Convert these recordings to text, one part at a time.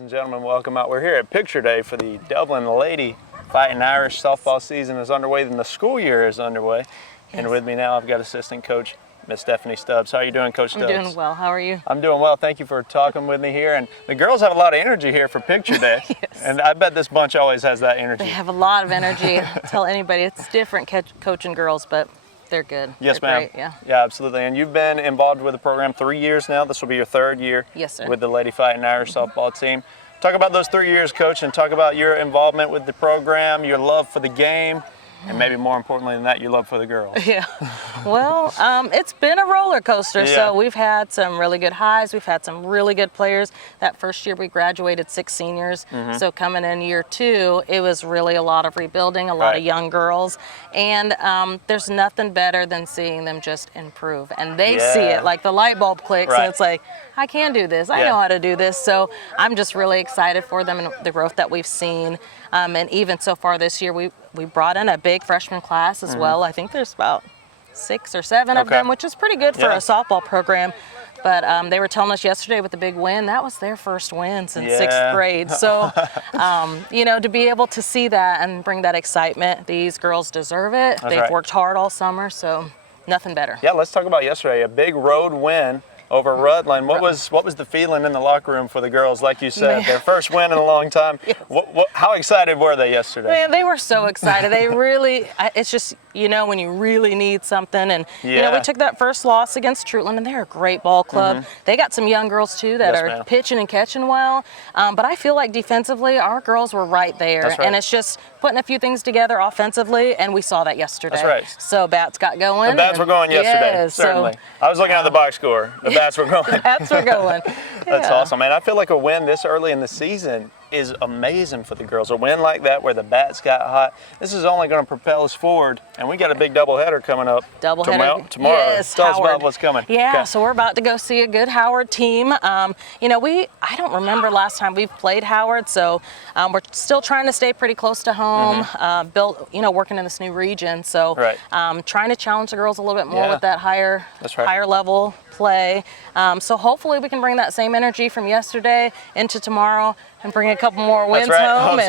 Ladies and gentlemen, welcome out. We're here at Picture Day for the Dublin Lady Fighting Irish softball season is underway, and the school year is underway. Yes. And with me now, I've got assistant coach, Miss Stephanie Stubbs. How are you doing, Coach Stubbs? I'm doing well. How are you? I'm doing well. Thank you for talking with me here. And the girls have a lot of energy here for Picture Day. Yes. And I bet this bunch always has that energy. They have a lot of energy. Tell anybody it's different coaching girls, but they're good. Yes, they're ma'am. Great, yeah. Yeah, absolutely. And you've been involved with the program 3 years now. This will be your third year. Yes, sir. With the Lady Fighting Irish softball team. Talk about those 3 years, Coach, and talk about your involvement with the program, your love for the game, and maybe more importantly than that, your love for the girls. Yeah. Well, it's been a roller coaster. Yeah. So we've had some really good highs. We've had some really good players. That first year we graduated 6 seniors. Mm-hmm. So coming in year 2, it was really a lot of rebuilding, a lot of young girls. And there's nothing better than seeing them just improve. And they see it, like the light bulb clicks, and it's like, I can do this. I know how to do this. So I'm just really excited for them and the growth that we've seen. And even so far this year, we brought in a big freshman class as well. I think there's about 6 or 7 of them, which is pretty good for a softball program. But they were telling us yesterday with the big win, that was their first win since 6th grade. So, you know, to be able to see that and bring that excitement, these girls deserve it. They've worked hard all summer, so nothing better. Yeah, let's talk about yesterday, a big road win over Rutland. What was the feeling in the locker room for the girls? Like you said, their first win in a long time. Yes. How excited were they yesterday? Man, they were so excited. They really, it's just, you know, when you really need something. And, you know, we took that first loss against Trutland, and they're a great ball club. They got some young girls, too, that are pitching and catching well. But I feel like defensively, our girls were right there. That's right. And it's just putting a few things together offensively, and we saw that yesterday. That's right. So bats got going. The bats were going yesterday, yeah, certainly. I was looking at the box score. The bats were going. The bats were going. That's awesome, man. I feel like a win this early in the season is amazing for the girls. A win like that where the bats got hot, this is only going to propel us forward. And we got a big doubleheader coming up tomorrow. Yes, Tell us about what's coming. Yeah, so we're about to go see a good Howard team. You know, I don't remember last time we've played Howard, so we're still trying to stay pretty close to home, working in this new region. So trying to challenge the girls a little bit more with that higher level play. So hopefully we can bring that same energy from yesterday into tomorrow and bring a couple more wins home.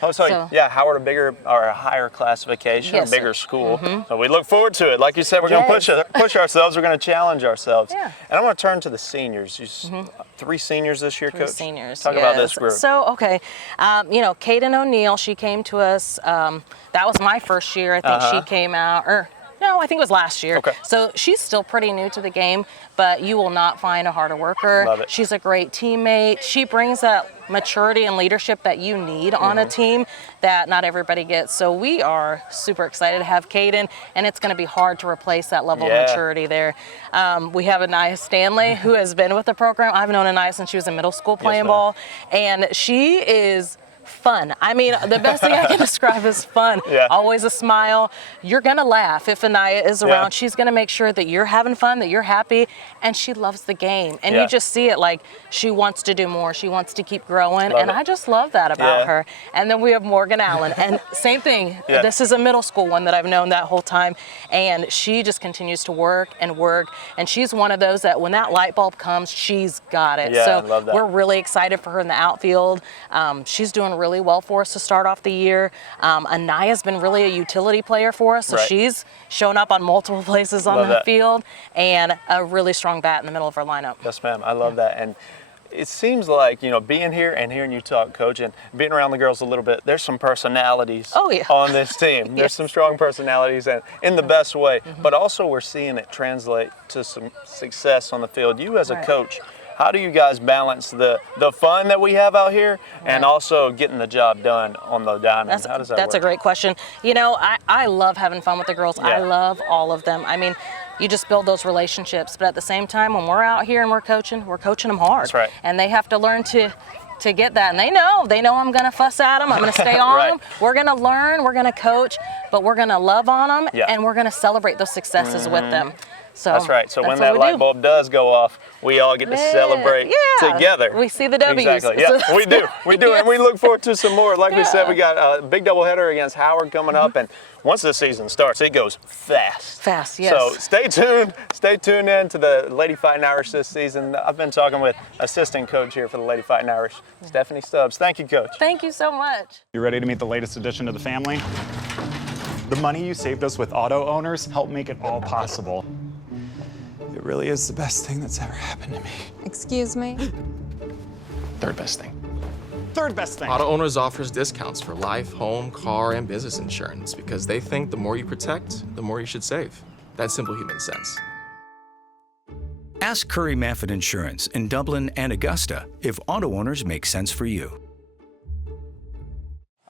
Hope so. Yeah, Howard a higher classification, a bigger school. So we look forward to it. Like you said, we're going to push ourselves. We're going to challenge ourselves. Yeah. And I want to turn to the seniors. 3 seniors this year, Coach. 3 seniors. Talk about this group. So you know, Kaden O'Neill, she came to us. That was my first year. I think she came out, no, I think it was last year. Okay. So she's still pretty new to the game, but you will not find a harder worker. Love it. She's a great teammate. She brings that maturity and leadership that you need on a team that not everybody gets. So we are super excited to have Kaden, and it's going to be hard to replace that level of maturity there. We have Anya Stanley, who has been with the program. I've known Anya since she was in middle school playing ball, and she is fun. I mean, the best thing I can describe is fun. Always a smile. You're going to laugh if Anya is around. She's going to make sure that you're having fun, that you're happy, and she loves the game. And you just see it, like she wants to do more. She wants to keep growing, I just love that about her. And then we have Morgan Allen, and same thing. This is a middle school one that I've known that whole time, and she just continues to work, and she's one of those that when that light bulb comes, she's got it. I love that. We're really excited for her in the outfield. She's doing really well for us to start off the year. Anaya's been really a utility player for us, so she's shown up on multiple places on the field, and a really strong bat in the middle of our lineup. Yes, ma'am. I love that. And it seems like, you know, being here and hearing you talk, Coach, and being around the girls a little bit, there's some personalities on this team. There's some strong personalities, and in the best way. But also we're seeing it translate to some success on the field. You as a coach, how do you guys balance the fun that we have out here and also getting the job done on the diamond? How does that work? That's a great question. You know, I love having fun with the girls. I love all of them. I mean, you just build those relationships. But at the same time, when we're out here and we're coaching them hard. That's right. And they have to learn to get that. And they know I'm going to fuss at them. I'm going to stay on them. We're going to learn. We're going to coach. But we're going to love on them. And we're going to celebrate those successes with them. So that's right. So when that light bulb does go off, we all get to celebrate together. We see the W's. Exactly. Yeah, we do. We do. And we look forward to some more. Like we said, we got a big doubleheader against Howard coming up. And once the season starts, it goes fast. Fast, yes. So stay tuned. Stay tuned in to the Lady Fighting Irish this season. I've been talking with assistant coach here for the Lady Fighting Irish, Stephanie Stubbs. Thank you, Coach. Thank you so much. You ready to meet the latest addition to the family? The money you saved us with auto owners helped make it all possible. It really is the best thing that's ever happened to me. Excuse me? Third best thing. Third best thing. Auto Owners offers discounts for life, home, car, and business insurance because they think the more you protect, the more you should save. That's simple human sense. Ask Curry Maffin Insurance in Dublin and Augusta if auto owners make sense for you.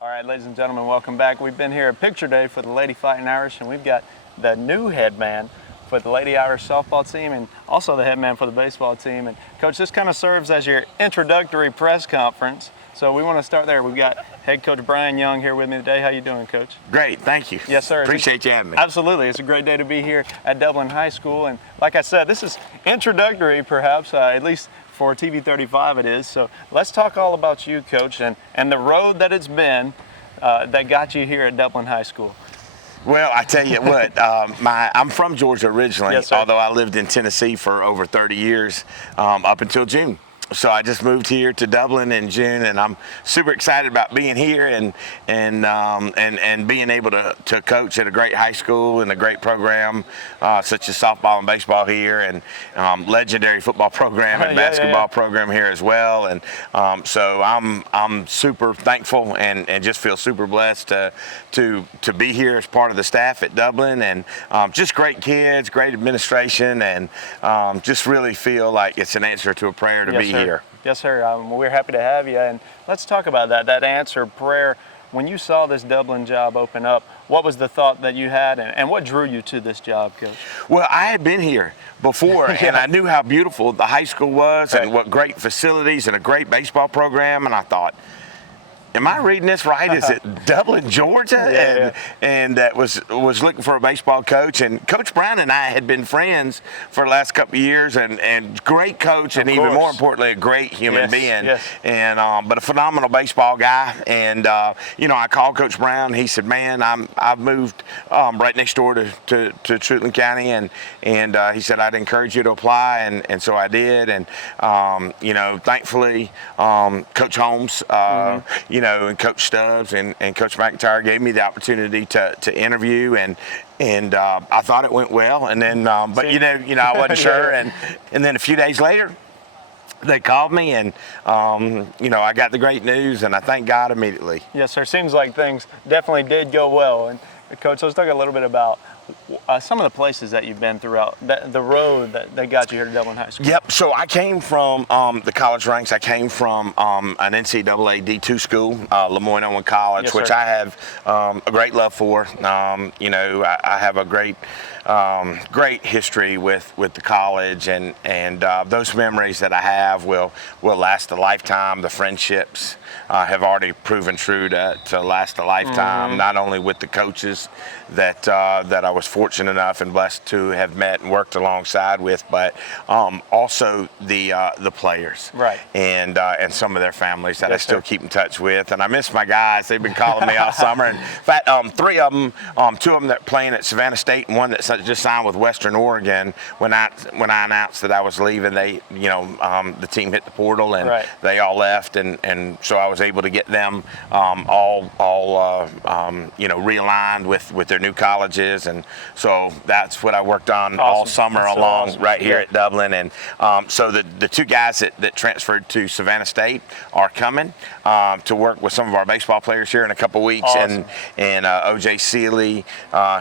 All right, ladies and gentlemen, welcome back. We've been here at Picture Day for the Lady Fighting Irish, and we've got the new head man for the Lady Irish softball team and also the head man for the baseball team. And Coach, this kind of serves as your introductory press conference. So we want to start there. We've got head coach Brian Young here with me today. How you doing, Coach? Great, thank you. Yes, sir. Appreciate you having me. Absolutely. It's a great day to be here at Dublin High School. And like I said, this is introductory perhaps, at least for TV 35 it is. So let's talk all about you, Coach, and the road that it's been that got you here at Dublin High School. Well, I tell you what, I'm from Georgia originally, yes, although I lived in Tennessee for over 30 years up until June. So I just moved here to Dublin in June, and I'm super excited about being here and being able to coach at a great high school and a great program such as softball and baseball here, and legendary football program and basketball program here as well. And so I'm super thankful and just feel super blessed to be here as part of the staff at Dublin, and just great kids, great administration, and just really feel like it's an answer to a prayer to be here. Yes, sir. We're happy to have you. And let's talk about that answered prayer. When you saw this Dublin job open up, what was the thought that you had, and what drew you to this job, Coach? Well, I had been here before, and I knew how beautiful the high school was and what great facilities and a great baseball program, and I thought, am I reading this right? Is it Dublin, Georgia? And that was looking for a baseball coach. And Coach Brown and I had been friends for the last couple of years, and great coach, and even more importantly, a great human being. And but a phenomenal baseball guy. And I called Coach Brown. He said, "Man, I've moved right next door to Trutlin County," and he said, "I'd encourage you to apply," and so I did. And thankfully, Coach Holmes, and Coach Stubbs and Coach McIntyre gave me the opportunity to interview, and I thought it went well. And then, but I wasn't sure. And then a few days later, they called me, and I got the great news, and I thank God immediately. Yes, sir. Seems like things definitely did go well. And Coach, let's talk a little bit about some of the places that you've been throughout the road that got you here to Dublin High School. Yep. So I came from the college ranks. I came from an NCAA D2 school, Lemoyne Owen College, which I have a great love for. I have a great history with the college, and those memories that I have will last a lifetime. The friendships have already proven true to last a lifetime, not only with the coaches that I was fortunate enough and blessed to have met and worked alongside with, but also the players, right? And some of their families that I still keep in touch with. And I miss my guys. They've been calling me all summer. And in fact, three of them, two of them that are playing at Savannah State, and one that just signed with Western Oregon. When I announced that I was leaving, they the team hit the portal, and they all left, and so I was able to get them all realigned with their new colleges, and so that's what I worked on all summer long here at Dublin. And so the two guys that transferred to Savannah State are coming to work with some of our baseball players here in a couple weeks. And OJ Seeley,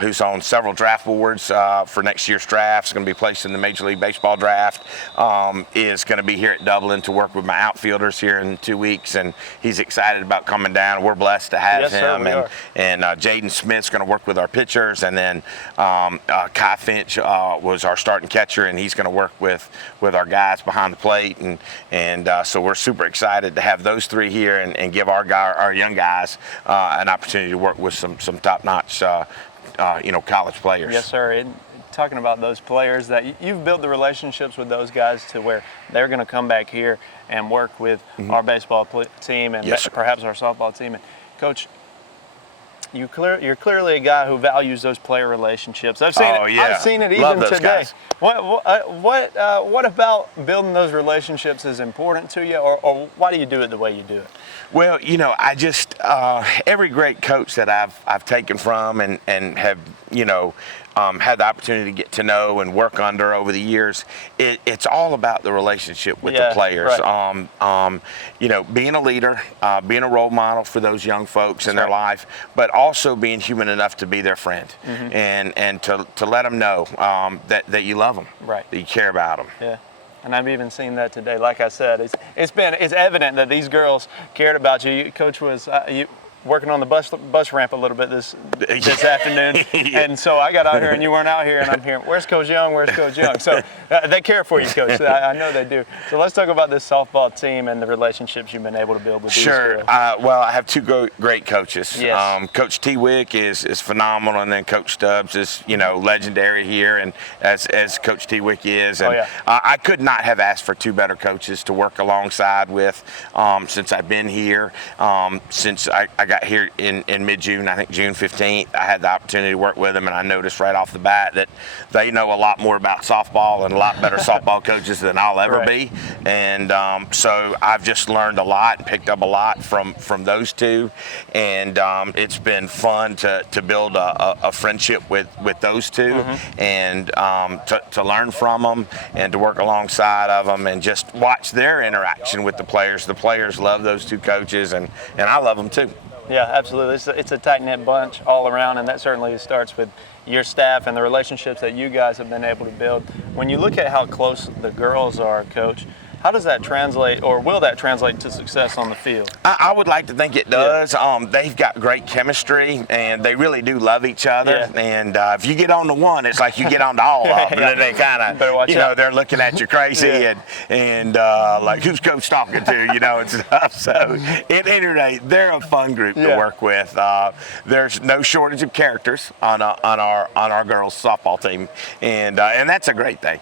who's on several draft boards for next year's draft, is going to be placed in the Major League Baseball draft, is going to be here at Dublin to work with my outfielders here in 2 weeks, and he's excited about coming down. We're blessed to have him. And Jaden Smith's going to work with our pitchers, and then Kai Finch was our starting catcher, and he's going to work with our guys behind the plate, and so we're super excited to have those three here and give our young guys an opportunity to work with some top-notch college players. Yes, sir. talking about those players that you've built the relationships with those guys to where they're going to come back here and work with our baseball team and perhaps our softball team. And Coach, you're clearly a guy who values those player relationships. I've seen it even today. Guys. What about building those relationships is important to you, or why do you do it the way you do it? Well, I just every great coach that I've taken from and have had the opportunity to get to know and work under over the years, it's all about the relationship with the players. Right. Being a leader, being a role model for those young folks in their life, but also being human enough to be their friend and to let them know that you love them, that you care about them. Yeah. And I've even seen that today. Like I said, it's evident that these girls cared about you. Coach was working on the bus ramp a little bit this afternoon, and so I got out here and you weren't out here, and I'm here. Where's Coach Young? Where's Coach Young? So they care for you, Coach. I know they do. So let's talk about this softball team and the relationships you've been able to build with these girls. Well, I have two great coaches. Yes. Coach T. Wick is phenomenal, and then Coach Stubbs is legendary here, and as Coach T. Wick is, and I could not have asked for two better coaches to work alongside with since I've been here. Since I got here in mid-June, I think June 15th, I had the opportunity to work with them, and I noticed right off the bat that they know a lot more about softball and a lot better softball coaches than I'll ever be. And so I've just learned a lot and picked up a lot from those two, and it's been fun to build a friendship with those two and to learn from them and to work alongside of them and just watch their interaction with the players. The players love those two coaches, and I love them too. Yeah, absolutely. It's a tight-knit bunch all around, and that certainly starts with your staff and the relationships that you guys have been able to build. When you look at how close the girls are, Coach, how does that translate, or will that translate to success on the field? I would like to think it does. They've got great chemistry, and they really do love each other. And if you get on to one, it's like you get on to all of them. And then they kind of, they're looking at you crazy and like, who's Coach talking to, and stuff. So at any rate, they're a fun group to work with. There's no shortage of characters on our girls softball team, and that's a great thing.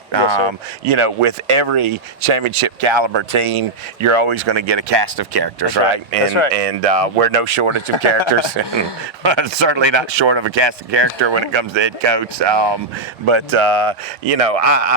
With every championship caliber team, you're always going to get a cast of characters, right? And we're no shortage of characters, and certainly not short of a cast of character when it comes to head coach. I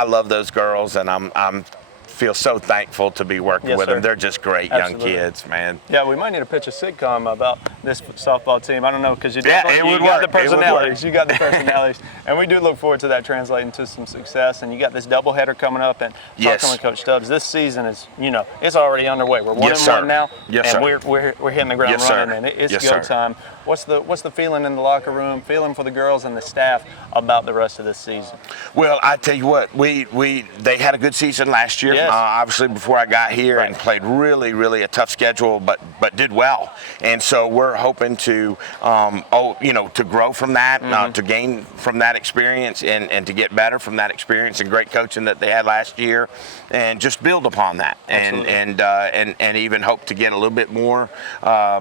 love those girls, and I'm feel so thankful to be working with them. They're just great young kids, man. Yeah, we might need to pitch a sitcom about this softball team. I don't know, because you got the personalities. You got the personalities. And we do look forward to that translating to some success. And you got this doubleheader coming up, and talking with Coach Stubbs. This season is, it's already underway. We're 1-1 now, and we're hitting the ground running, and it's go time. What's the feeling in the locker room, feeling for the girls and the staff about the rest of this season? Well, I tell you what, they had a good season last year. Obviously, before I got here, and played really, really a tough schedule, but did well. And so we're hoping to, to grow from that, to gain from that experience, and to get better from that experience and great coaching that they had last year, and just build upon that, and even hope to get a little bit more, a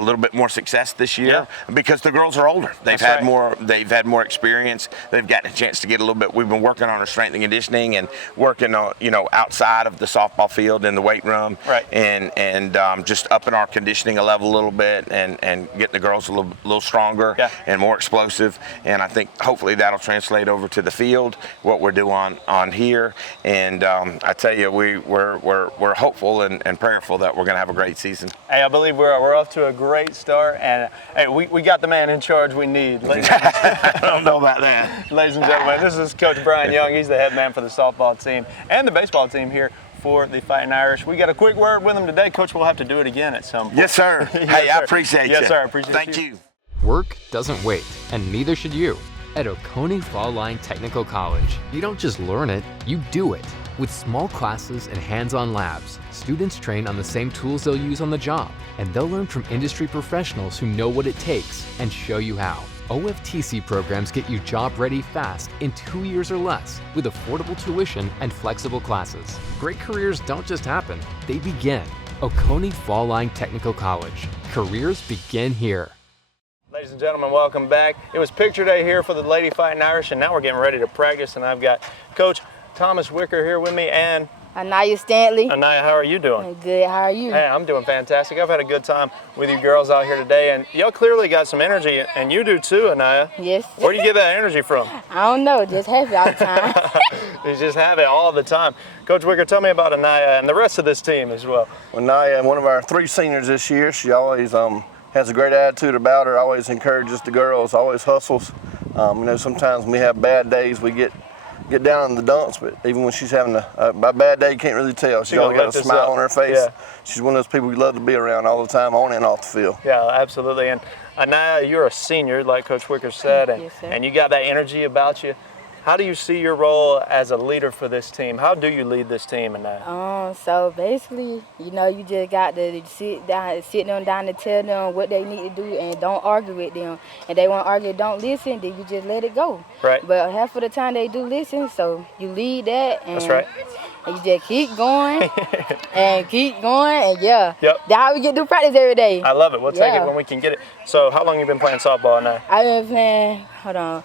little bit more success this year because the girls are older. They've had more experience. They've gotten a chance to get a little bit. We've been working on our strength and conditioning and working on, outside of the softball field in the weight room, and just upping our conditioning a level a little bit and getting the girls a little stronger and more explosive. And I think hopefully that'll translate over to the field, what we're doing on here. And I tell you, we're hopeful and prayerful that we're going to have a great season. Hey, I believe we're off to a great start, and hey, we got the man in charge we need. I don't know about that. Ladies and gentlemen, this is Coach Brian Young. He's the head man for the softball team and the baseball team here for the Fighting Irish. We got a quick word with him today. Coach, we'll have to do it again at some point. Yes, sir. Hey, I appreciate you. Yes, sir. I appreciate Thank you. Work doesn't wait, and neither should you. At Oconee Fall Line Technical College, you don't just learn it, you do it. With small classes and hands-on labs, students train on the same tools they'll use on the job, and they'll learn from industry professionals who know what it takes and show you how. OFTC programs get you job ready fast in 2 years or less with affordable tuition and flexible classes. Great careers don't just happen, they begin. Oconee Fall Line Technical College. Careers begin here. Ladies Ladies and gentlemen, welcome back. It was picture day here for the Lady Fighting Irish, and now we're getting ready to practice, and I've got Coach Thomas Wicker here with me, and Anya Stanley. Anya, how are you doing? Good, how are you? Hey, I'm doing fantastic. I've had a good time with you girls out here today, and y'all clearly got some energy, and you do too, Anya. Yes. Where do you get that energy from? I don't know, just happy all the time. You just have it all the time. Coach Wicker, tell me about Anya and the rest of this team as well. Anya, one of our 3 seniors this year, she always has a great attitude about her, always encourages the girls, always hustles. Sometimes when we have bad days, we get down in the dumps, but even when she's having a bad day, you can't really tell. She's always got a smile on her face. Yeah. She's one of those people we love to be around all the time, on and off the field. Yeah, absolutely. And Anya, you're a senior, like Coach Wicker said, and, yes, and you got that energy about you. How do you see your role as a leader for this team? How do you lead this team, Anya? So basically, you just got to sit them down and tell them what they need to do and don't argue with them. And they want to argue, don't listen, then you just let it go. Right. But half of the time they do listen, so you lead that. And that's right. And you just keep going and keep going, and yeah. Yep. That's how we get to practice every day. I love it. We'll take it when we can get it. So how long have you been playing softball now? I've been playing,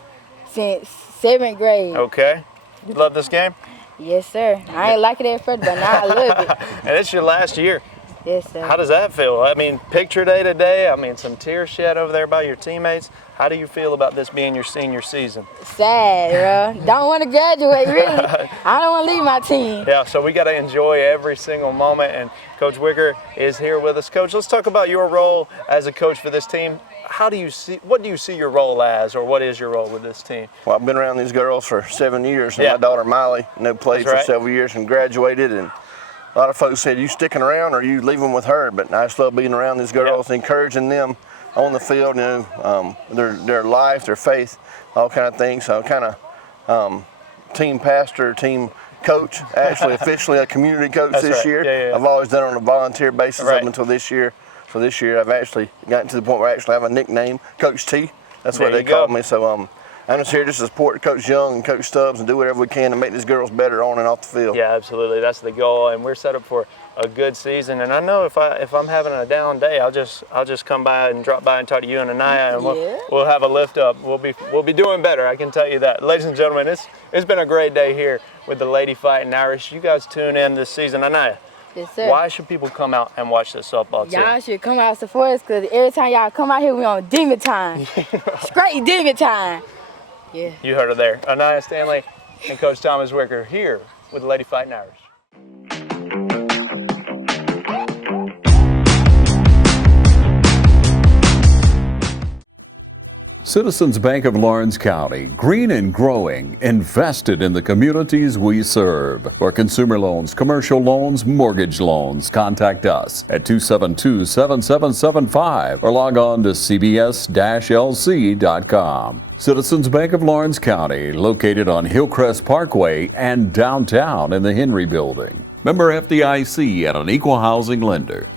since 7th grade. Okay. You love this game? Yes, sir. I ain't like it at first, but now I love it. And it's your last year. Yes, sir. How does that feel? I mean, picture day today. I mean, some tears shed over there by your teammates. How do you feel about this being your senior season? Sad, bro. Don't want to graduate, really. I don't want to leave my team. Yeah, so we got to enjoy every single moment, and Coach Wicker is here with us. Coach, let's talk about your role as a coach for this team. What do you see your role as, or what is your role with this team? Well, I've been around these girls for 7 years, and my daughter Miley played for several years and graduated, and a lot of folks said, you sticking around or you leaving with her? But I just love being around these girls, encouraging them on the field, their life, their faith, all kind of things. So kind of team pastor, team coach, actually officially a community coach this year. Yeah. I've always done it on a volunteer basis up until this year. So this year I've actually gotten to the point where I actually have a nickname, Coach T. That's what they call me. So I'm just here just to support Coach Young and Coach Stubbs and do whatever we can to make these girls better on and off the field. Yeah, absolutely. That's the goal, and we're set up for a good season. And I know if I'm having a down day, I'll just come by and drop by and talk to you and Anya, and we'll have a lift up. We'll be doing better. I can tell you that. Ladies and gentlemen, it's been a great day here with the Lady Fighting Irish. You guys tune in this season, Anya. Yes, sir. Why should people come out and watch this softball team? Y'all should come out and support us, because every time y'all come out here, we on demon time. Straight demon time. Yeah. You heard it there. Anya, Stanley, and Coach Thomas Wicker here with the Lady Fighting Irish. Citizens Bank of Lawrence County, green and growing, invested in the communities we serve. For consumer loans, commercial loans, mortgage loans, contact us at 272-7775 or log on to cbs-lc.com. Citizens Bank of Lawrence County, located on Hillcrest Parkway and downtown in the Henry Building. Member FDIC and an equal housing lender.